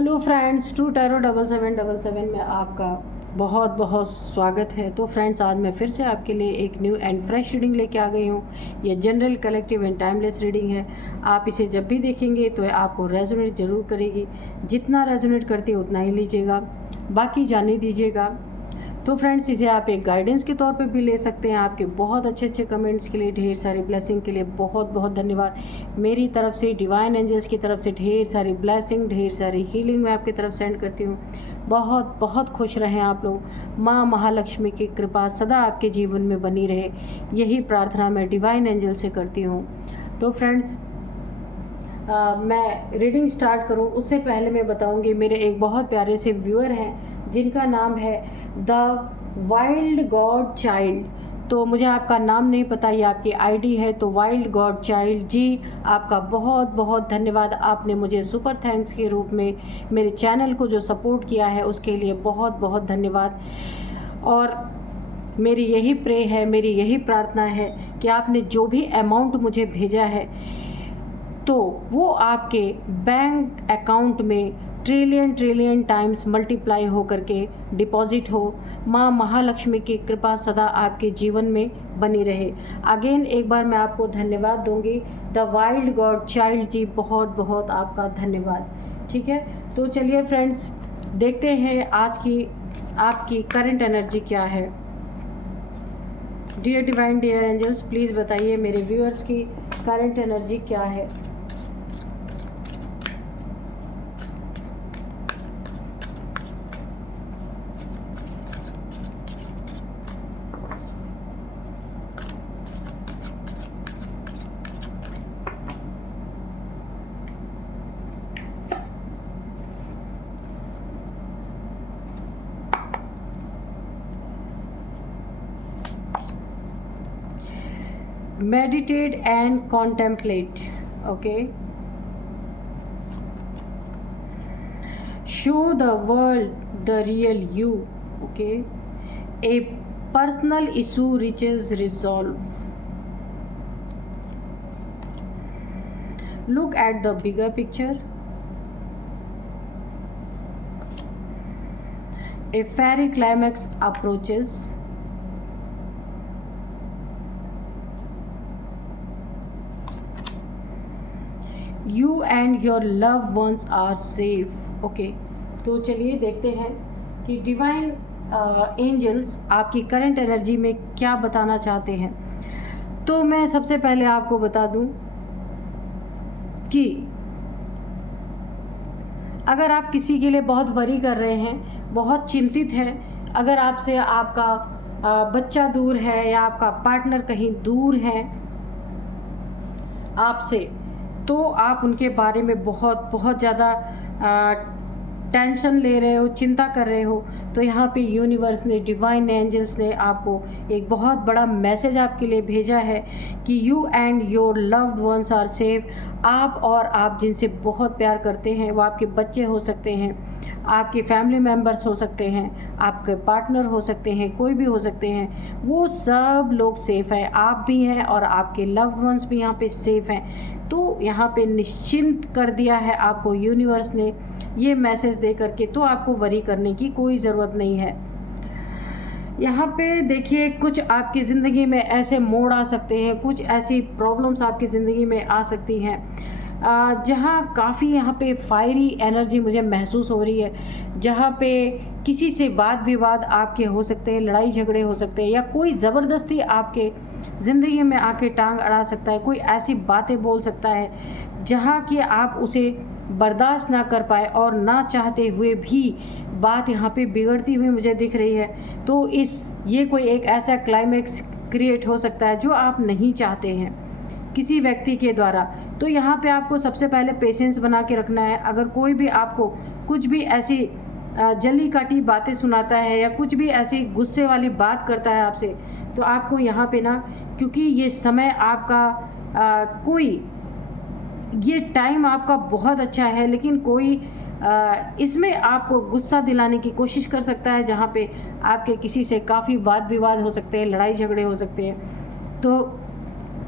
Hello friends, to tarot 7777 में आपका बहुत बहुत स्वागत है। तो फ्रेंड्स, आज मैं फिर से आपके लिए एक न्यू एंड फ्रेश रीडिंग लेके आ गई हूँ। ये general, collective and timeless reading है। आप इसे जब भी देखेंगे तो आपको रेजोनेट ज़रूर करेगी। जितना रेजोनेट करती है उतना ही लीजिएगा, बाकी जाने दीजिएगा। तो फ्रेंड्स, इसे आप एक गाइडेंस के तौर पे भी ले सकते हैं। आपके बहुत अच्छे अच्छे कमेंट्स के लिए, ढेर सारी ब्लेसिंग के लिए बहुत बहुत धन्यवाद। मेरी तरफ से, डिवाइन एंजल्स की तरफ से ढेर सारी ब्लेसिंग, ढेर सारी हीलिंग मैं आपकी तरफ सेंड करती हूँ। बहुत बहुत खुश रहें आप लोग। माँ महालक्ष्मी की कृपा सदा आपके जीवन में बनी रहे, यही प्रार्थना मैं डिवाइन एंजल से करती हूँ। तो फ्रेंड्स, मैं रीडिंग स्टार्ट करूं उससे पहले मैं बताऊंगी, मेरे एक बहुत प्यारे से व्यूअर हैं जिनका नाम है द वाइल्ड गॉड चाइल्ड। तो मुझे आपका नाम नहीं पता, ये आपकी आईडी है। तो वाइल्ड गॉड चाइल्ड जी, आपका बहुत बहुत धन्यवाद। आपने मुझे सुपर थैंक्स के रूप में मेरे चैनल को जो सपोर्ट किया है उसके लिए बहुत बहुत धन्यवाद। और मेरी यही प्रे है, मेरी यही प्रार्थना है कि आपने जो भी अमाउंट मुझे भेजा है तो वो आपके बैंक अकाउंट में ट्रिलियन ट्रिलियन टाइम्स मल्टीप्लाई हो करके डिपॉजिट हो। माँ महालक्ष्मी की कृपा सदा आपके जीवन में बनी रहे। अगेन एक बार मैं आपको धन्यवाद दूंगी। द वाइल्ड गॉड चाइल्ड जी, बहुत बहुत आपका धन्यवाद। ठीक है, तो चलिए फ्रेंड्स, देखते हैं आज की आपकी करंट एनर्जी क्या है। Dear divine, dear angels, please बताइए मेरे व्यूअर्स की करंट एनर्जी क्या है। Meditate and contemplate. Okay, show the world the real you. Okay, a personal issue reaches resolve. Look at the bigger picture. A fairy climax approaches. You and your loved ones are safe. Okay, तो चलिए देखते हैं कि divine angels आपकी current energy में क्या बताना चाहते हैं। तो मैं सबसे पहले आपको बता दूं कि अगर आप किसी के लिए बहुत वरी कर रहे हैं, बहुत चिंतित हैं, अगर आपसे आपका बच्चा दूर है या आपका पार्टनर कहीं दूर है आपसे, तो आप उनके बारे में बहुत बहुत ज़्यादा टेंशन ले रहे हो, चिंता कर रहे हो, तो यहाँ पे यूनिवर्स ने, डिवाइन एंजल्स ने आपको एक बहुत बड़ा मैसेज आपके लिए भेजा है कि you and your loved ones are safe. आप और आप जिनसे बहुत प्यार करते हैं, वो आपके बच्चे हो सकते हैं, आपके फैमिली मेम्बर्स हो सकते हैं, आपके पार्टनर हो सकते हैं, कोई भी हो सकते हैं, वो सब लोग सेफ़ हैं। आप भी हैं और आपके लव्ड वंस भी यहाँ पे सेफ़ हैं। तो यहाँ पे निश्चिंत कर दिया है आपको यूनिवर्स ने ये मैसेज दे करके, तो आपको वरी करने की कोई ज़रूरत नहीं है। यहाँ पे देखिए, कुछ आपकी ज़िंदगी में ऐसे मोड़ आ सकते हैं, कुछ ऐसी प्रॉब्लम्स आपकी ज़िंदगी में आ सकती हैं जहाँ काफ़ी यहाँ पे फायरी एनर्जी मुझे महसूस हो रही है, जहाँ पे किसी से वाद विवाद आपके हो सकते हैं, लड़ाई झगड़े हो सकते हैं, या कोई ज़बरदस्ती आपके ज़िंदगी में आके टांग अड़ा सकता है, कोई ऐसी बातें बोल सकता है जहाँ कि आप उसे बर्दाश्त ना कर पाए और ना चाहते हुए भी बात यहाँ पे बिगड़ती हुई मुझे दिख रही है। तो ये कोई एक ऐसा क्लाइमेक्स क्रिएट हो सकता है जो आप नहीं चाहते हैं किसी व्यक्ति के द्वारा। तो यहाँ पे आपको सबसे पहले पेशेंस बना के रखना है। अगर कोई भी आपको कुछ भी ऐसी जली काटी बातें सुनाता है या कुछ भी ऐसी गुस्से वाली बात करता है आपसे, तो आपको यहाँ पे ना, क्योंकि ये समय आपका ये टाइम आपका बहुत अच्छा है, लेकिन कोई इसमें आपको गुस्सा दिलाने की कोशिश कर सकता है, जहाँ पे आपके किसी से काफ़ी वाद विवाद हो सकते हैं, लड़ाई झगड़े हो सकते हैं। तो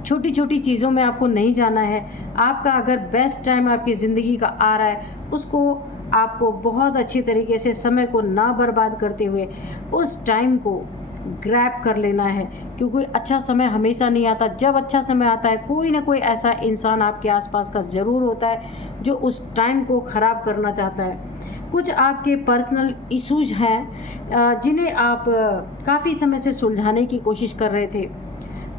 छोटी छोटी चीज़ों में आपको नहीं जाना है। आपका अगर बेस्ट टाइम आपकी ज़िंदगी का आ रहा है, उसको आपको बहुत अच्छी तरीके से समय को ना बर्बाद करते हुए उस टाइम को ग्रैब कर लेना है, क्योंकि अच्छा समय हमेशा नहीं आता। जब अच्छा समय आता है कोई ना कोई ऐसा इंसान आपके आसपास का ज़रूर होता है जो उस टाइम को ख़राब करना चाहता है। कुछ आपके पर्सनल इश्यूज हैं जिन्हें आप काफ़ी समय से सुलझाने की कोशिश कर रहे थे,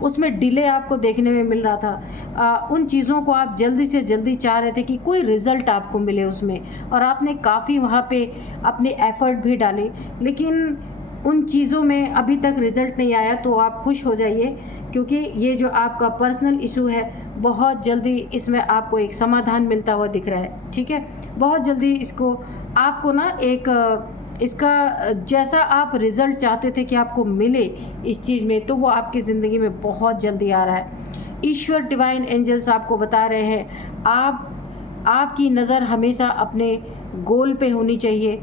उसमें डिले आपको देखने में मिल रहा था। उन चीज़ों को आप जल्दी से जल्दी चाह रहे थे कि कोई रिज़ल्ट आपको मिले उसमें, और आपने काफ़ी वहाँ पे अपने एफ़र्ट भी डाले, लेकिन उन चीज़ों में अभी तक रिज़ल्ट नहीं आया। तो आप खुश हो जाइए, क्योंकि ये जो आपका पर्सनल इशू है बहुत जल्दी इसमें आपको एक समाधान मिलता हुआ दिख रहा है। ठीक है, बहुत जल्दी इसको आपको ना एक इसका जैसा आप रिज़ल्ट चाहते थे कि आपको मिले इस चीज़ में, तो वो आपकी ज़िंदगी में बहुत जल्दी आ रहा है। ईश्वर डिवाइन एंजल्स आपको बता रहे हैं आपकी नज़र हमेशा अपने गोल पे होनी चाहिए।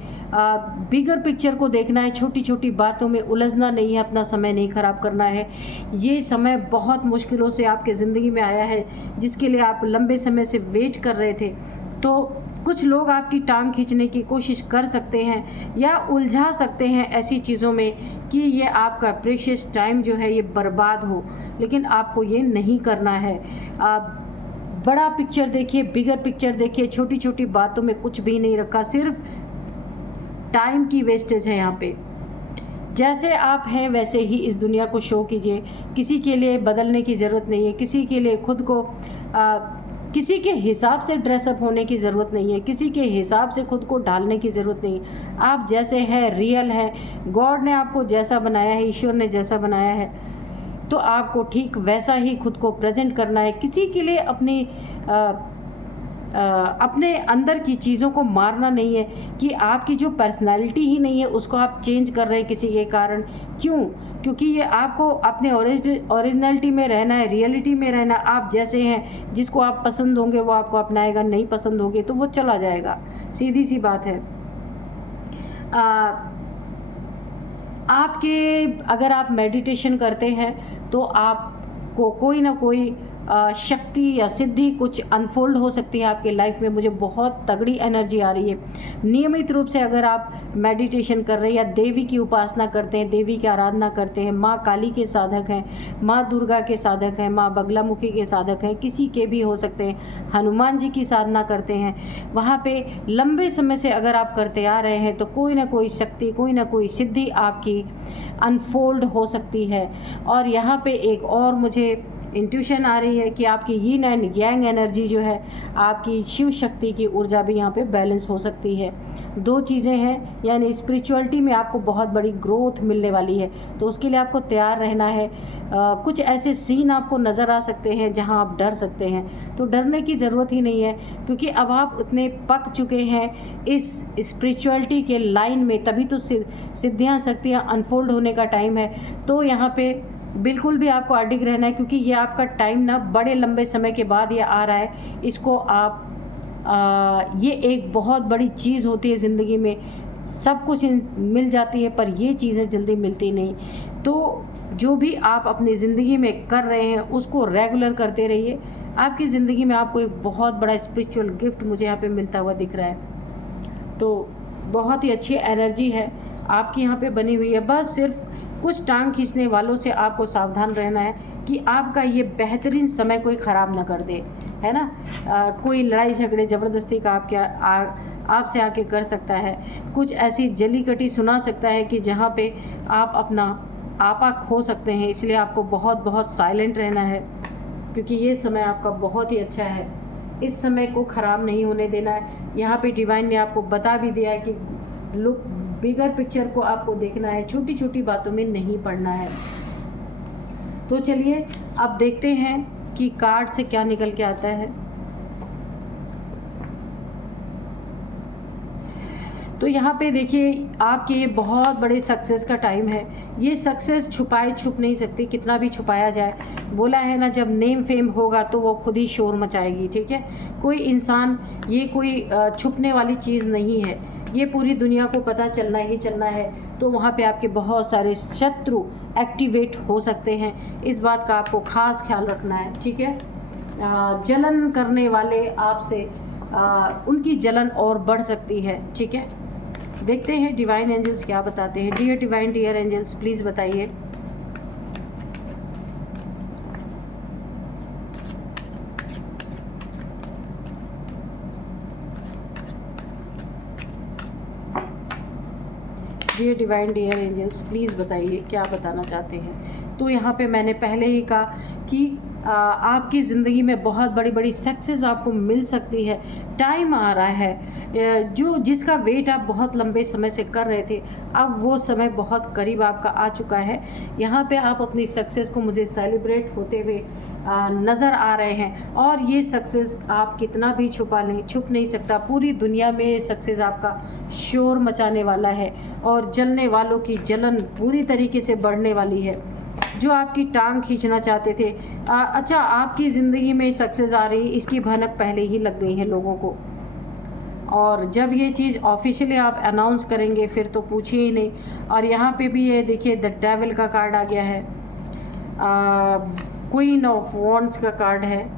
बिगर पिक्चर को देखना है, छोटी छोटी बातों में उलझना नहीं है, अपना समय नहीं ख़राब करना है। ये समय बहुत मुश्किलों से आपके ज़िंदगी में आया है, जिसके लिए आप लंबे समय से वेट कर रहे थे। तो कुछ लोग आपकी टांग खींचने की कोशिश कर सकते हैं या उलझा सकते हैं ऐसी चीज़ों में कि ये आपका प्रेशियस टाइम जो है ये बर्बाद हो, लेकिन आपको ये नहीं करना है। बड़ा पिक्चर देखिए, बिगर पिक्चर देखिए, छोटी छोटी बातों में कुछ भी नहीं रखा, सिर्फ टाइम की वेस्टेज है यहाँ पे। जैसे आप हैं वैसे ही इस दुनिया को शो कीजिए, किसी के लिए बदलने की ज़रूरत नहीं है, किसी के लिए खुद को किसी के हिसाब से ड्रेसअप होने की ज़रूरत नहीं है, किसी के हिसाब से खुद को ढालने की ज़रूरत नहीं है। आप जैसे हैं रियल हैं, गॉड ने आपको जैसा बनाया है, ईश्वर ने जैसा बनाया है, तो आपको ठीक वैसा ही खुद को प्रेजेंट करना है। किसी के लिए अपने अंदर की चीज़ों को मारना नहीं है कि आपकी जो पर्सनालिटी ही नहीं है उसको आप चेंज कर रहे हैं किसी के कारण। क्यों? क्योंकि ये आपको अपने ओरिजिनलिटी में रहना है, रियलिटी में रहना। आप जैसे हैं, जिसको आप पसंद होंगे वो आपको अपनाएगा, नहीं पसंद होंगे तो वो चला जाएगा, सीधी सी बात है। अगर आप मेडिटेशन करते हैं तो आपको कोई ना कोई शक्ति या सिद्धि कुछ अनफोल्ड हो सकती है आपके लाइफ में। मुझे बहुत तगड़ी एनर्जी आ रही है। नियमित रूप से अगर आप मेडिटेशन कर रहे हैं या देवी की उपासना करते हैं, देवी की आराधना करते हैं, माँ काली के साधक हैं, माँ दुर्गा के साधक हैं, माँ बगलामुखी के साधक हैं, किसी के भी हो सकते हैं, हनुमान जी की साधना करते हैं, वहाँ पे लंबे समय से अगर आप करते आ रहे हैं तो कोई ना कोई शक्ति, कोई ना कोई सिद्धि आपकी अनफोल्ड हो सकती है। और यहाँ पे एक और मुझे इंट्यूशन आ रही है कि आपकी यीन एंड यांग एनर्जी जो है, आपकी शिव शक्ति की ऊर्जा भी यहाँ पे बैलेंस हो सकती है। दो चीज़ें हैं, यानी स्पिरिचुअलिटी में आपको बहुत बड़ी ग्रोथ मिलने वाली है, तो उसके लिए आपको तैयार रहना है। कुछ ऐसे सीन आपको नज़र आ सकते हैं जहाँ आप डर सकते हैं, तो डरने की ज़रूरत ही नहीं है, क्योंकि अब आप उतने पक चुके हैं इस स्पिरिचुअलिटी के लाइन में, तभी तो सिद्धियाँ शक्तियाँ अनफोल्ड होने का टाइम है। तो यहाँ पे बिल्कुल भी आपको अडिग रहना है, क्योंकि ये आपका टाइम ना बड़े लंबे समय के बाद ये आ रहा है। इसको आप ये एक बहुत बड़ी चीज़ होती है ज़िंदगी में, सब कुछ मिल जाती है पर ये चीज़ें जल्दी मिलती नहीं। तो जो भी आप अपनी ज़िंदगी में कर रहे हैं उसको रेगुलर करते रहिए। आपकी ज़िंदगी में आपको एक बहुत बड़ा स्पिरिचुअल गिफ्ट मुझे यहाँ पे मिलता हुआ दिख रहा है। तो बहुत ही अच्छी एनर्जी है आपकी यहाँ पे बनी हुई है। बस सिर्फ कुछ टांग खींचने वालों से आपको सावधान रहना है कि आपका ये बेहतरीन समय कोई ख़राब ना कर दे, है ना। कोई लड़ाई झगड़े ज़बरदस्ती का आपसे आके कर सकता है, कुछ ऐसी जली कटी सुना सकता है कि जहाँ पे आप अपना आपा खो सकते हैं। इसलिए आपको बहुत बहुत साइलेंट रहना है, क्योंकि ये समय आपका बहुत ही अच्छा है। इस समय को ख़राब नहीं होने देना है। यहाँ पे डिवाइन ने आपको बता भी दिया है कि लुक बिगर पिक्चर को आपको देखना है, छोटी छोटी बातों में नहीं पड़ना है। तो चलिए अब देखते हैं कि कार्ड से क्या निकल के आता है। तो यहाँ पे देखिए आपके ये बहुत बड़े सक्सेस का टाइम है। ये सक्सेस छुपाए छुप नहीं सकती, कितना भी छुपाया जाए। बोला है ना, जब नेम फेम होगा तो वो खुद ही शोर मचाएगी, ठीक है। कोई इंसान, ये कोई छुपने वाली चीज़ नहीं है, ये पूरी दुनिया को पता चलना ही चलना है। तो वहाँ पे आपके बहुत सारे शत्रु एक्टिवेट हो सकते हैं, इस बात का आपको ख़ास ख्याल रखना है, ठीक है। जलन करने वाले आपसे उनकी जलन और बढ़ सकती है। ठीक है, देखते हैं डिवाइन एंजल्स क्या बताते हैं। Dear divine, dear angels, please बताइए। Dear divine, dear angels, please बताइए क्या बताना चाहते हैं। तो यहाँ पे मैंने पहले ही कहा कि आपकी ज़िंदगी में बहुत बड़ी बड़ी सक्सेस आपको मिल सकती है। टाइम आ रहा है, जो जिसका वेट आप बहुत लंबे समय से कर रहे थे, अब वो समय बहुत करीब आपका आ चुका है। यहाँ पे आप अपनी सक्सेस को मुझे सेलिब्रेट होते हुए नज़र आ रहे हैं। और ये सक्सेस आप कितना भी छुपा लें, छुप नहीं सकता। पूरी दुनिया में सक्सेस आपका शोर मचाने वाला है और जलने वालों की जलन पूरी तरीके से बढ़ने वाली है। जो आपकी टांग खींचना चाहते थे, अच्छा आपकी ज़िंदगी में सक्सेस आ रही है, इसकी भनक पहले ही लग गई है लोगों को। और जब ये चीज़ ऑफिशियली आप अनाउंस करेंगे फिर तो पूछिए ही नहीं। और यहाँ पे भी ये देखिए द डेविल का कार्ड आ गया है, क्वीन ऑफ वॉन्ड्स का कार्ड है,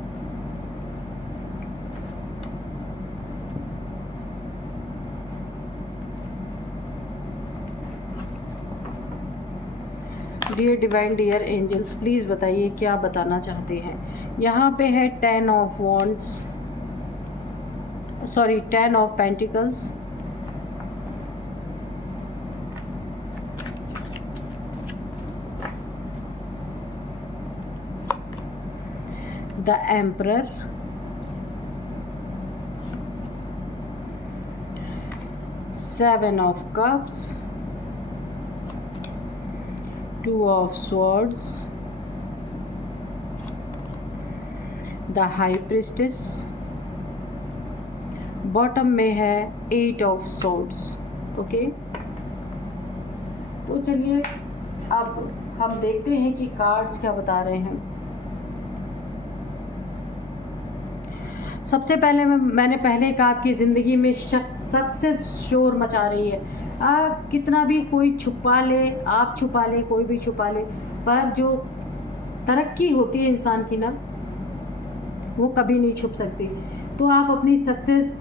dear divine, dear angels, please बताइए क्या बताना चाहते हैं। यहाँ पे है 10 of wands, sorry 10 of pentacles, the emperor, seven of cups, two of swords, the high priestess, bottom में है 8 ऑफ swords। ओके, तो चलिए अब हम देखते हैं कि कार्ड्स क्या बता रहे हैं। सबसे पहले मैंने पहले कहा आपकी ज़िंदगी में सक्सेस शोर मचा रही है। कितना भी कोई छुपा ले, आप छुपा ले, कोई भी छुपा ले, पर जो तरक्की होती है इंसान की ना, वो कभी नहीं छुप सकती। तो आप अपनी सक्सेस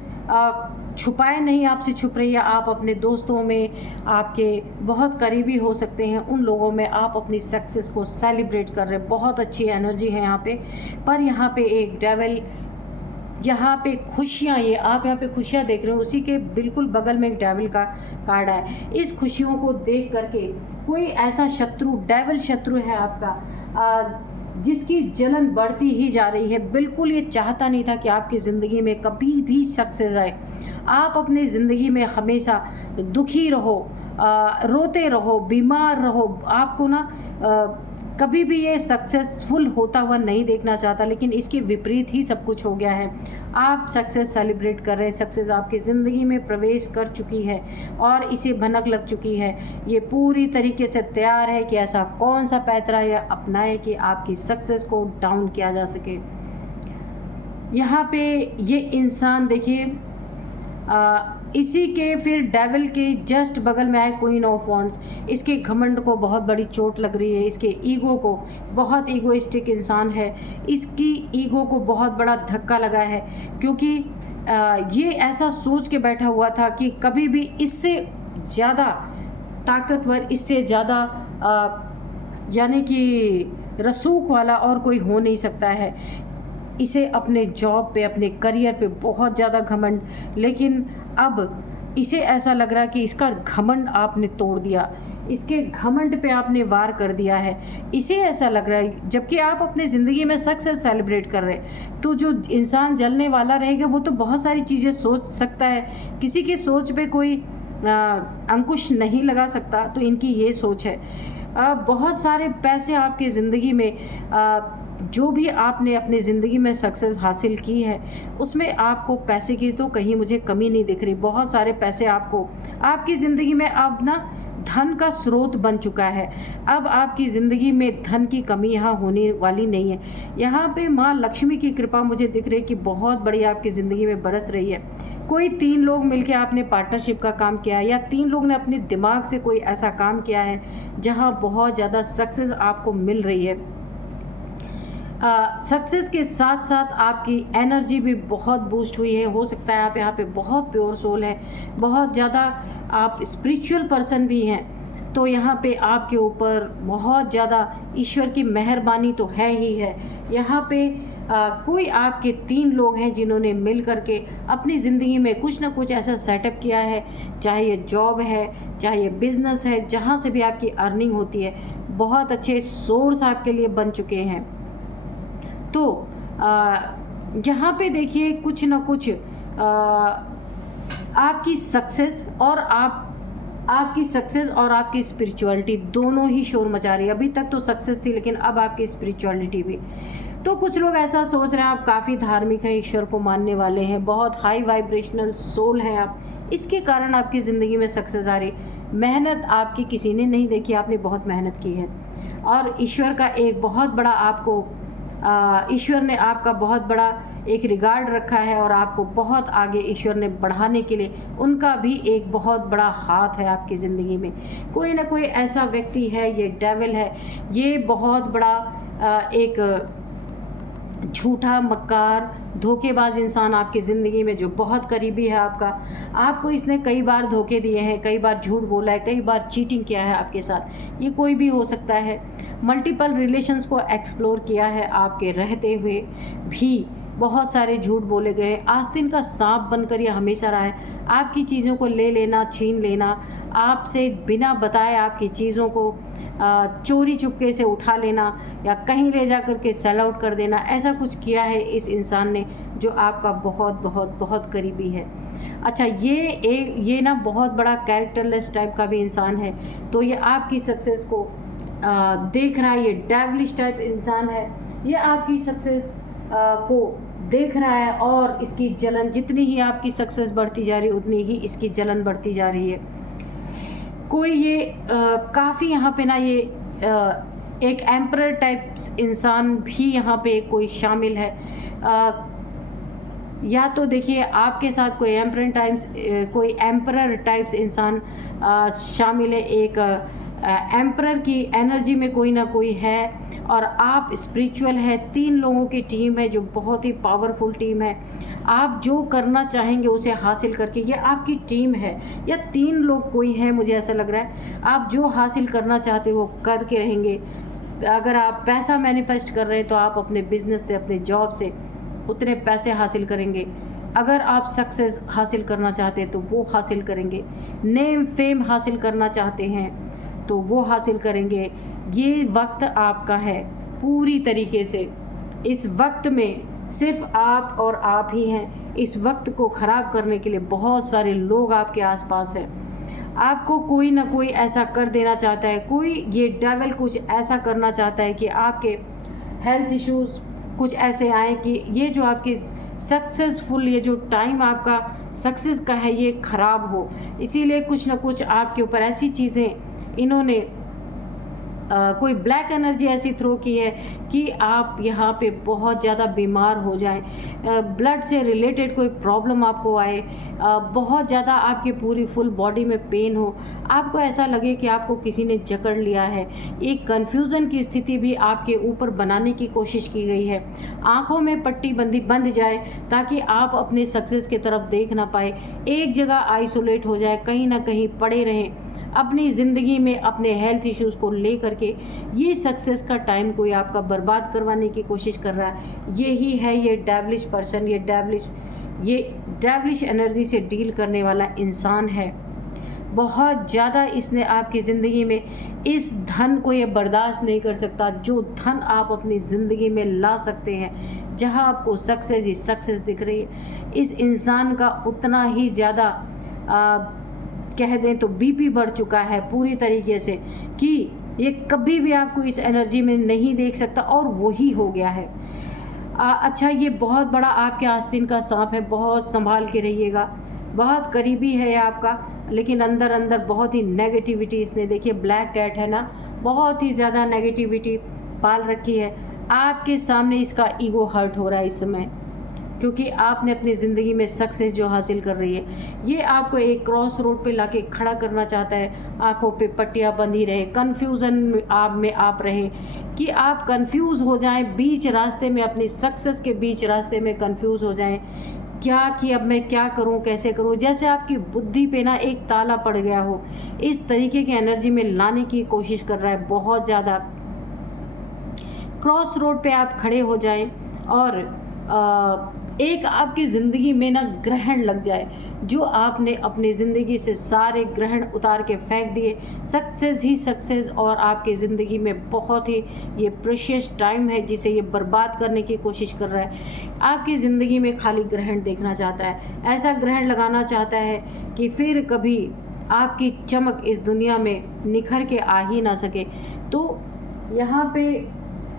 छुपाए नहीं, आपसे छुप रही है। आप अपने दोस्तों में, आपके बहुत करीबी हो सकते हैं उन लोगों में आप अपनी सक्सेस को सेलिब्रेट कर रहे हैं। बहुत अच्छी एनर्जी है यहाँ पे। पर यहाँ पे एक डेविल, यहाँ पे खुशियाँ, ये आप यहाँ पे खुशियाँ देख रहे हो, उसी के बिल्कुल बगल में एक डेविल का कार्ड है। इस खुशियों को देख करके कोई ऐसा शत्रु, डेविल शत्रु है आपका, जिसकी जलन बढ़ती ही जा रही है। बिल्कुल ये चाहता नहीं था कि आपकी ज़िंदगी में कभी भी सक्सेस आए। आप अपनी ज़िंदगी में हमेशा दुखी रहो, रोते रहो, बीमार रहो। आपको ना कभी भी ये सक्सेसफुल होता हुआ नहीं देखना चाहता, लेकिन इसके विपरीत ही सब कुछ हो गया है। आप सक्सेस सेलिब्रेट कर रहे हैं, सक्सेस आपकी ज़िंदगी में प्रवेश कर चुकी है और इसे भनक लग चुकी है। ये पूरी तरीके से तैयार है कि ऐसा कौन सा पैतरा या अपनाए कि आपकी सक्सेस को डाउन किया जा सके। यहाँ पे ये इंसान देखिए, इसी के फिर डेविल के जस्ट बगल में आए क्वीन ऑफ वॉन्ड्स। इसके घमंड को बहुत बड़ी चोट लग रही है, इसके ईगो को, बहुत ईगोइस्टिक इंसान है, इसकी ईगो को बहुत बड़ा धक्का लगा है। क्योंकि ये ऐसा सोच के बैठा हुआ था कि कभी भी इससे ज़्यादा ताकतवर, इससे ज़्यादा यानी कि रसूख वाला और कोई हो नहीं सकता है। इसे अपने जॉब पे, अपने करियर पे बहुत ज़्यादा घमंड, लेकिन अब इसे ऐसा लग रहा है कि इसका घमंड आपने तोड़ दिया, इसके घमंड पे आपने वार कर दिया है। इसे ऐसा लग रहा है, जबकि आप अपने ज़िंदगी में सक्सेस सेलिब्रेट कर रहे हैं। तो जो इंसान जलने वाला रहेगा वो तो बहुत सारी चीज़ें सोच सकता है, किसी की सोच पे कोई अंकुश नहीं लगा सकता। तो इनकी ये सोच है। बहुत सारे पैसे आपके ज़िंदगी में, जो भी आपने अपनी ज़िंदगी में सक्सेस हासिल की है, उसमें आपको पैसे की तो कहीं मुझे कमी नहीं दिख रही। बहुत सारे पैसे आपको आपकी ज़िंदगी में अब ना धन का स्रोत बन चुका है। अब आपकी ज़िंदगी में धन की कमी यहाँ होने वाली नहीं है। यहाँ पे माँ लक्ष्मी की कृपा मुझे दिख रही है कि बहुत बड़ी आपकी ज़िंदगी में बरस रही है। कोई 3 लोग मिलके आपने पार्टनरशिप का काम किया है, या 3 लोग ने अपने दिमाग से कोई ऐसा काम किया है जहाँ बहुत ज़्यादा सक्सेस आपको मिल रही है। सक्सेस के साथ साथ आपकी एनर्जी भी बहुत बूस्ट हुई है। हो सकता है आप यहाँ पे बहुत प्योर सोल हैं, बहुत ज़्यादा आप स्पिरिचुअल पर्सन भी हैं, तो यहाँ पे आपके ऊपर बहुत ज़्यादा ईश्वर की मेहरबानी तो है ही है। यहाँ पे कोई आपके 3 लोग हैं जिन्होंने मिल करके अपनी ज़िंदगी में कुछ ना कुछ ऐसा सेटअप किया है, चाहे ये जॉब है, चाहे ये बिज़नेस है, जहाँ से भी आपकी अर्निंग होती है, बहुत अच्छे सोर्स आपके लिए बन चुके हैं। तो यहाँ पे देखिए कुछ ना कुछ आपकी सक्सेस और आपकी सक्सेस और आपकी स्पिरिचुअलिटी दोनों ही शोर मचा रही है। अभी तक तो सक्सेस थी, लेकिन अब आपकी स्पिरिचुअलिटी भी। तो कुछ लोग ऐसा सोच रहे हैं आप काफ़ी धार्मिक हैं, ईश्वर को मानने वाले हैं, बहुत हाई वाइब्रेशनल सोल हैं आप, इसके कारण आपकी ज़िंदगी में सक्सेस आ रही। मेहनत आपकी किसी ने नहीं देखी, आपने बहुत मेहनत की है और ईश्वर का एक बहुत बड़ा आपको ईश्वर ने आपका बहुत बड़ा एक रिगार्ड रखा है और आपको बहुत आगे ईश्वर ने बढ़ाने के लिए उनका भी एक बहुत बड़ा हाथ है आपकी ज़िंदगी में। कोई ना कोई ऐसा व्यक्ति है, ये डेविल है, ये बहुत बड़ा एक झूठा, मक्कार, धोखेबाज इंसान आपकी ज़िंदगी में जो बहुत करीबी है आपको इसने कई बार धोखे दिए हैं, कई बार झूठ बोला है, कई बार चीटिंग किया है आपके साथ। ये कोई भी हो सकता है। मल्टीपल रिलेशंस को एक्सप्लोर किया है आपके रहते हुए भी, बहुत सारे झूठ बोले गए। आस्तीन का सांप बनकर ये हमेशा रहा है, आपकी चीज़ों को ले लेना, छीन लेना, आपसे बिना बताए आपकी चीज़ों को चोरी चुपके से उठा लेना या कहीं ले जा कर के सेल आउट कर देना, ऐसा कुछ किया है इस इंसान ने जो आपका बहुत बहुत बहुत करीबी है। अच्छा, ये ना बहुत बड़ा कैरेक्टरलेस टाइप का भी इंसान है, तो ये आपकी सक्सेस को देख रहा है। ये डेविलिश टाइप इंसान है, ये आपकी सक्सेस को देख रहा है और इसकी जलन, जितनी ही आपकी सक्सेस बढ़ती जा रही है उतनी ही इसकी जलन बढ़ती जा रही है। कोई ये काफ़ी यहाँ पे ना ये एक एम्परर टाइप इंसान भी यहाँ पे कोई शामिल है। या तो देखिए आपके साथ कोई एम्परर टाइप्स इंसान शामिल है, एक एम्परर की एनर्जी में कोई ना कोई है और आप स्पिरिचुअल है। 3 लोगों की टीम है जो बहुत ही पावरफुल टीम है। आप जो करना चाहेंगे उसे हासिल करके, ये आपकी टीम है या 3 लोग कोई हैं, मुझे ऐसा लग रहा है। आप जो हासिल करना चाहते हो वो करके रहेंगे। अगर आप पैसा मैनिफेस्ट कर रहे हैं तो आप अपने बिजनेस से, अपने जॉब से उतने पैसे हासिल करेंगे। अगर आप सक्सेस हासिल करना चाहते हैं तो वो हासिल करेंगे। नेम फेम हासिल करना चाहते हैं तो वो हासिल करेंगे। ये वक्त आपका है पूरी तरीके से। इस वक्त में सिर्फ आप और आप ही हैं। इस वक्त को ख़राब करने के लिए बहुत सारे लोग आपके आसपास हैं। आपको कोई ना कोई ऐसा कर देना चाहता है, कोई ये डेविल कुछ ऐसा करना चाहता है कि आपके हेल्थ इश्यूज़ कुछ ऐसे आए कि ये जो आपकी सक्सेसफुल, ये जो टाइम आपका सक्सेस का है, ये ख़राब हो। इसीलिए कुछ ना कुछ आपके ऊपर ऐसी चीज़ें इन्होंने कोई ब्लैक एनर्जी ऐसी थ्रो की है कि आप यहाँ पे बहुत ज़्यादा बीमार हो जाएं, ब्लड से रिलेटेड कोई प्रॉब्लम आपको आए, बहुत ज़्यादा आपकी पूरी फुल बॉडी में पेन हो, आपको ऐसा लगे कि आपको किसी ने जकड़ लिया है। एक कन्फ्यूज़न की स्थिति भी आपके ऊपर बनाने की कोशिश की गई है। आँखों में पट्टी बंध जाए ताकि आप अपने सक्सेस की तरफ देख ना पाए, एक जगह आइसोलेट हो जाए, कहीं ना कहीं पड़े रहें अपनी ज़िंदगी में अपने हेल्थ इश्यूज़ को ले करके। ये सक्सेस का टाइम कोई आपका बर्बाद करवाने की कोशिश कर रहा है। यही है ये डेविलिश पर्सन, ये डेविलिश एनर्जी से डील करने वाला इंसान है। बहुत ज़्यादा इसने आपकी ज़िंदगी में इस धन को ये बर्दाश्त नहीं कर सकता जो धन आप अपनी ज़िंदगी में ला सकते हैं। जहाँ आपको सक्सेस ही सक्सेस दिख रही है, इस इंसान का उतना ही ज़्यादा कह दें तो बीपी बढ़ चुका है पूरी तरीके से कि ये कभी भी आपको इस एनर्जी में नहीं देख सकता और वही हो गया है। अच्छा, ये बहुत बड़ा आपके आस्तीन का सांप है, बहुत संभाल के रहिएगा। बहुत करीबी है आपका, लेकिन अंदर अंदर बहुत ही नेगेटिविटी इसने, देखिए ब्लैक कैट है ना, बहुत ही ज़्यादा नेगेटिविटी पाल रखी है। आपके सामने इसका ईगो हर्ट हो रहा है इस समय। क्योंकि आपने अपनी ज़िंदगी में सक्सेस जो हासिल कर रही है, ये आपको एक क्रॉस रोड पे लाके खड़ा करना चाहता है। आँखों पे पट्टियाँ बंधी रहे, कन्फ्यूज़न आप रहे कि आप कन्फ्यूज़ हो जाएं बीच रास्ते में, अपनी सक्सेस के बीच रास्ते में कन्फ्यूज़ हो जाएं क्या कि अब मैं क्या करूं, कैसे करूं, जैसे आपकी बुद्धि पे ना एक ताला पड़ गया हो। इस तरीके की एनर्जी में लाने की कोशिश कर रहा है बहुत ज़्यादा। क्रॉस रोड पे आप खड़े हो जाएं और एक आपकी ज़िंदगी में ना ग्रहण लग जाए, जो आपने अपनी ज़िंदगी से सारे ग्रहण उतार के फेंक दिए। सक्सेस ही सक्सेस, और आपकी ज़िंदगी में बहुत ही ये प्रेशियस टाइम है जिसे ये बर्बाद करने की कोशिश कर रहा है। आपकी ज़िंदगी में खाली ग्रहण देखना चाहता है, ऐसा ग्रहण लगाना चाहता है कि फिर कभी आपकी चमक इस दुनिया में निखर के आ ही ना सके। तो यहाँ पे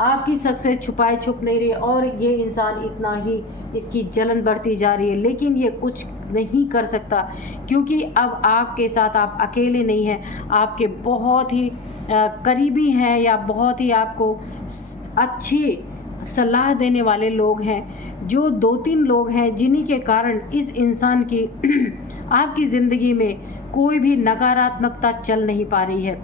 आपकी सक्सेस छुपाए छुप नहीं रही, और ये इंसान इतना ही इसकी जलन बढ़ती जा रही है, लेकिन ये कुछ नहीं कर सकता क्योंकि अब आपके साथ आप अकेले नहीं हैं, आपके बहुत ही करीबी हैं या बहुत ही आपको अच्छी सलाह देने वाले लोग हैं। जो 2-3 लोग हैं जिन्हीं के कारण इस इंसान की आपकी ज़िंदगी में कोई भी नकारात्मकता चल नहीं पा रही है,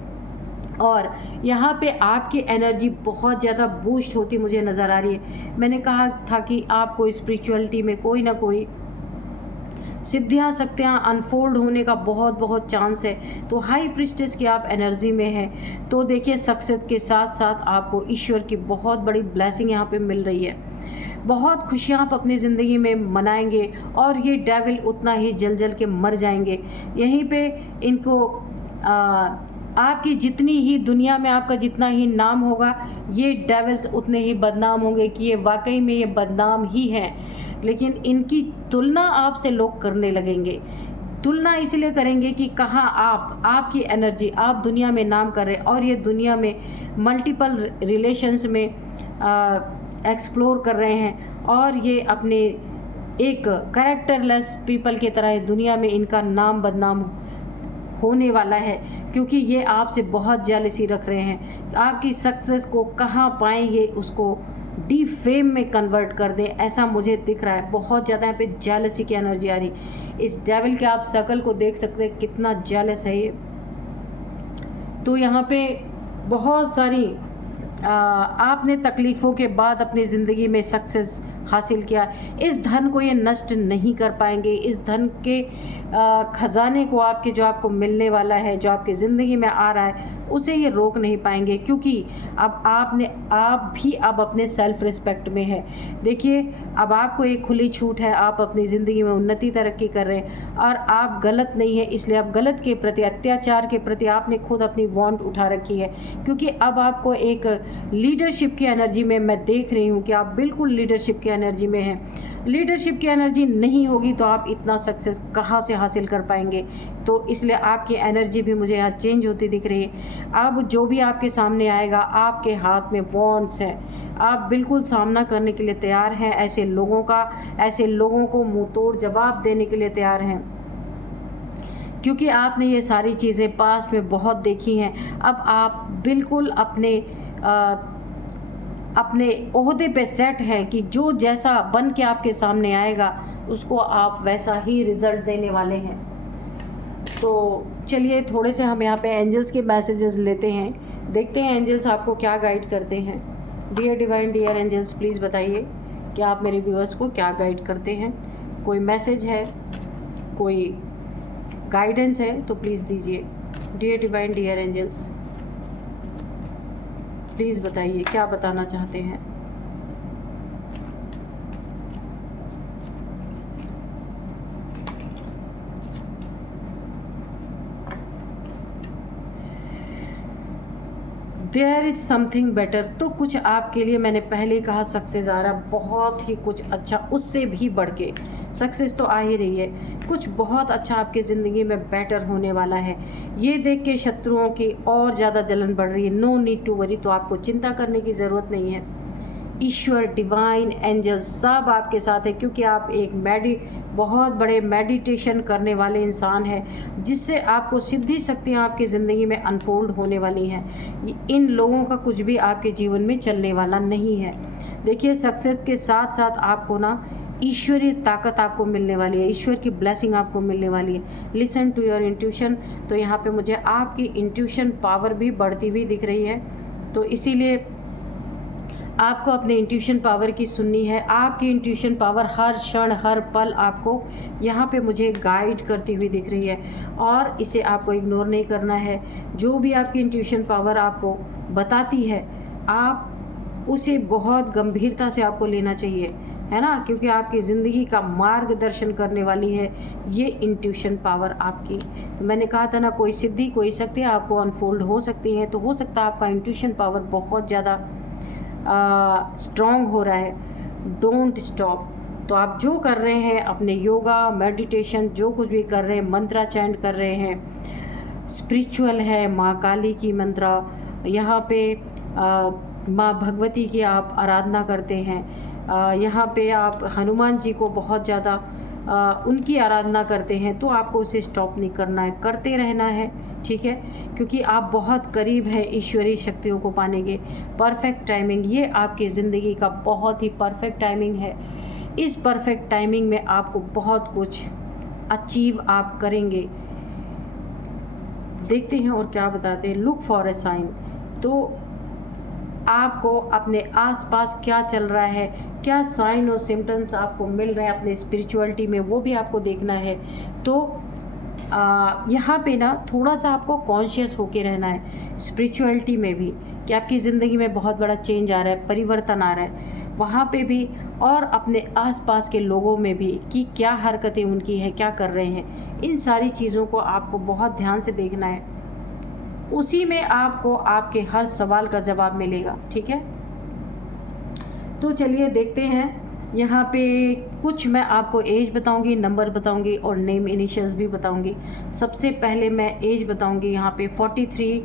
और यहाँ पे आपकी एनर्जी बहुत ज़्यादा बूस्ट होती मुझे नज़र आ रही है। मैंने कहा था कि आपको स्पिरिचुअलिटी में कोई ना कोई सिद्धियाँ शक्तियाँ अनफोल्ड होने का बहुत बहुत चांस है। तो हाई प्रिस्टेस की आप एनर्जी में हैं, तो देखिए सक्सेस के साथ साथ आपको ईश्वर की बहुत बड़ी ब्लेसिंग यहाँ पे मिल रही है। बहुत खुशियाँ आप अपनी ज़िंदगी में मनाएंगे, और ये डेविल उतना ही जल जल के मर जाएंगे। यहीं पे इनको आपकी जितनी ही दुनिया में आपका जितना ही नाम होगा, ये डेविल्स उतने ही बदनाम होंगे कि ये वाकई में ये बदनाम ही हैं। लेकिन इनकी तुलना आपसे लोग करने लगेंगे। तुलना इसलिए करेंगे कि कहाँ आपकी एनर्जी आप दुनिया में नाम कर रहे, और ये दुनिया में मल्टीपल रिलेशंस में एक्सप्लोर कर रहे हैं, और ये अपने एक कैरेक्टरलेस पीपल की तरह दुनिया में इनका नाम बदनाम होने वाला है, क्योंकि ये आपसे बहुत जेलसी रख रहे हैं। आपकी सक्सेस को कहाँ पाएँ ये उसको डिफेम में कन्वर्ट कर दें, ऐसा मुझे दिख रहा है। बहुत ज़्यादा यहाँ पे जेलसी की एनर्जी आ रही। इस डेविल के आप शकल को देख सकते हैं, कितना जेलस है ये। तो यहाँ पे बहुत सारी आपने तकलीफ़ों के बाद अपनी ज़िंदगी में सक्सेस हासिल किया। इस धन को ये नष्ट नहीं कर पाएंगे। इस धन के ख़जाने को आपको मिलने वाला है, जो आपकी ज़िंदगी में आ रहा है, उसे ये रोक नहीं पाएंगे, क्योंकि अब आप भी अब अपने सेल्फ़ रिस्पेक्ट में है। देखिए, अब आपको एक खुली छूट है, आप अपनी ज़िंदगी में उन्नति तरक्की कर रहे हैं, और आप गलत नहीं है, इसलिए आप गलत के प्रति, अत्याचार के प्रति आपने खुद अपनी वांट उठा रखी है। क्योंकि अब आपको एक लीडरशिप की एनर्जी में मैं देख रही हूँ कि आप बिल्कुल लीडरशिप की एनर्जी में हैं। लीडरशिप की एनर्जी नहीं होगी तो आप इतना सक्सेस कहाँ से हासिल कर पाएंगे। तो इसलिए आपकी एनर्जी भी मुझे यहाँ चेंज होती दिख रही है। अब जो भी आपके सामने आएगा, आपके हाथ में वॉन्ड्स है, आप बिल्कुल सामना करने के लिए तैयार हैं ऐसे लोगों को मुंह तोड़ जवाब देने के लिए तैयार हैं, क्योंकि आपने ये सारी चीज़ें पास्ट में बहुत देखी हैं। अब आप बिल्कुल अपने ओहदे पे सेट हैं कि जो जैसा बन के आपके सामने आएगा उसको आप वैसा ही रिज़ल्ट देने वाले हैं। तो चलिए थोड़े से हम यहाँ पे एंजल्स के मैसेजेस लेते हैं, देखते हैं एंजल्स आपको क्या गाइड करते हैं। Dear divine, dear angels, please बताइए कि आप मेरे व्यूअर्स को क्या गाइड करते हैं। कोई मैसेज है, कोई गाइडेंस है तो प्लीज़ दीजिए। Dear divine, dear angels, please बताइए क्या बताना चाहते हैं। There is something better. तो कुछ आपके लिए, मैंने पहले ही कहा सक्सेस आ रहा है, बहुत ही कुछ अच्छा, उससे भी बढ़ के सक्सेस तो आ ही रही है। कुछ बहुत अच्छा आपकी ज़िंदगी में बेटर होने वाला है। ये देख के शत्रुओं की और ज़्यादा जलन बढ़ रही है। नो नीड टू वरी, तो आपको चिंता करने की ज़रूरत नहीं है। ईश्वर, डिवाइन, एंजल्स सब आपके साथ है, क्योंकि आप एक बहुत बड़े मेडिटेशन करने वाले इंसान हैं, जिससे आपको सिद्धि शक्तियाँ आपकी ज़िंदगी में अनफोल्ड होने वाली हैं। इन लोगों का कुछ भी आपके जीवन में चलने वाला नहीं है। देखिए, सक्सेस के साथ साथ आपको ना ईश्वरीय ताकत आपको मिलने वाली है, ईश्वर की ब्लेसिंग आपको मिलने वाली है। Listen to your intuition. तो यहाँ पे मुझे आपकी इंट्यूशन पावर भी बढ़ती हुई दिख रही है, तो इसीलिए आपको अपने इंट्यूशन पावर की सुननी है। आपकी इंट्यूशन पावर हर क्षण हर पल आपको यहाँ पे मुझे गाइड करती हुई दिख रही है, और इसे आपको इग्नोर नहीं करना है। जो भी आपकी इंट्यूशन पावर आपको बताती है, आप उसे बहुत गंभीरता से आपको लेना चाहिए, है ना, क्योंकि आपकी ज़िंदगी का मार्गदर्शन करने वाली है ये इंट्यूशन पावर आपकी। तो मैंने कहा था ना, कोई सिद्धि कोई शक्ति आपको अनफोल्ड हो सकती है, तो हो सकता है आपका इंट्यूशन पावर बहुत ज़्यादा स्ट्रॉन्ग हो रहा है। Don't stop. तो आप जो कर रहे हैं, अपने योगा मेडिटेशन जो कुछ भी कर रहे हैं, मंत्रा चैंट कर रहे हैं, स्पिरिचुअल है, माँ काली की मंत्रा, यहाँ पे माँ भगवती की आप आराधना करते हैं, यहाँ पे आप हनुमान जी को बहुत ज़्यादा उनकी आराधना करते हैं, तो आपको उसे स्टॉप नहीं करना है, करते रहना है, ठीक है, क्योंकि आप बहुत करीब हैं ईश्वरीय शक्तियों को पाने के। परफेक्ट टाइमिंग, ये आपकी ज़िंदगी का बहुत ही परफेक्ट टाइमिंग है। इस परफेक्ट टाइमिंग में आपको बहुत कुछ अचीव आप करेंगे। देखते हैं और क्या बताते हैं। Look for a sign. तो आपको अपने आसपास क्या चल रहा है, क्या साइन और सिम्टम्स आपको मिल रहे हैं अपने स्पिरिचुअलिटी में, वो भी आपको देखना है। तो यहाँ पे ना थोड़ा सा आपको कॉन्शियस होके रहना है स्पिरिचुअलिटी में भी, कि आपकी ज़िंदगी में बहुत बड़ा चेंज आ रहा है, परिवर्तन आ रहा है, वहाँ पे भी, और अपने आसपास के लोगों में भी कि क्या हरकतें उनकी हैं, क्या कर रहे हैं। इन सारी चीज़ों को आपको बहुत ध्यान से देखना है, उसी में आपको आपके हर सवाल का जवाब मिलेगा, ठीक है। तो चलिए देखते हैं। यहाँ पे कुछ मैं आपको एज बताऊंगी, नंबर बताऊंगी और नेम इनिशियल्स भी बताऊंगी। सबसे पहले मैं एज बताऊंगी। यहाँ पे 43,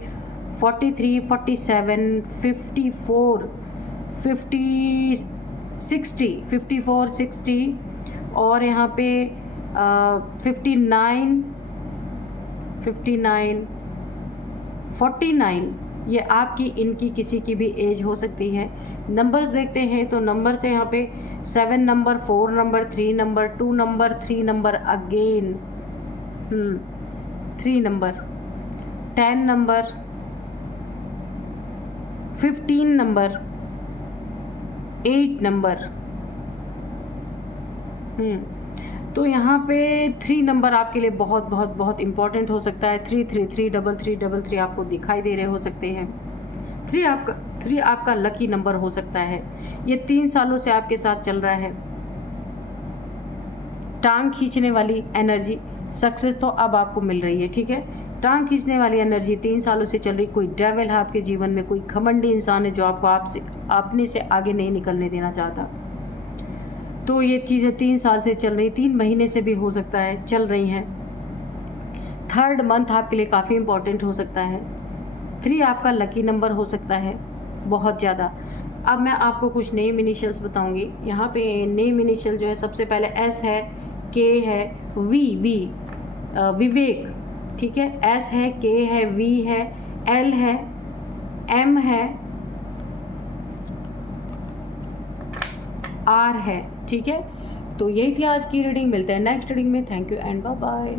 47, 54, 50, 60, 54, 60 और यहाँ पे 59, 59, 49, ये आपकी इनकी किसी की भी एज हो सकती है। नंबर्स देखते हैं, तो नंबर से यहाँ पे 7 number, 4 number, 3 number, 2 number, 3 number again, 3 number, 10 number, 15 number, 8 number. तो यहाँ पे 3 नंबर आपके लिए बहुत बहुत बहुत इम्पॉर्टेंट हो सकता है। 333, 3333 आपको दिखाई दे रहे हो सकते हैं। 3 आपका लकी नंबर हो सकता है। ये 3 सालों से आपके साथ चल रहा है। टांग खींचने वाली एनर्जी, सक्सेस तो अब आपको मिल रही है, ठीक है। टांग खींचने वाली एनर्जी 3 सालों से चल रही। कोई डेविल है आपके जीवन में, कोई घमंडी इंसान है जो आपको अपने से आगे नहीं निकलने देना चाहता। तो ये चीज़ें 3 साल से चल रही, 3 महीने से भी हो सकता है चल रही हैं। 3rd मंथ आपके लिए काफ़ी इम्पोर्टेंट हो सकता है। 3 आपका लकी नंबर हो सकता है बहुत ज़्यादा। अब मैं आपको कुछ नेम इनिशियल्स बताऊंगी। यहाँ पे नेम इनिशियल जो है, सबसे पहले S है, K है, V विवेक, ठीक है। S है, K है, V है, L है, M है, R है, ठीक है। तो यही थी आज की रीडिंग। मिलते हैं नेक्स्ट रीडिंग में। Thank you and bye bye.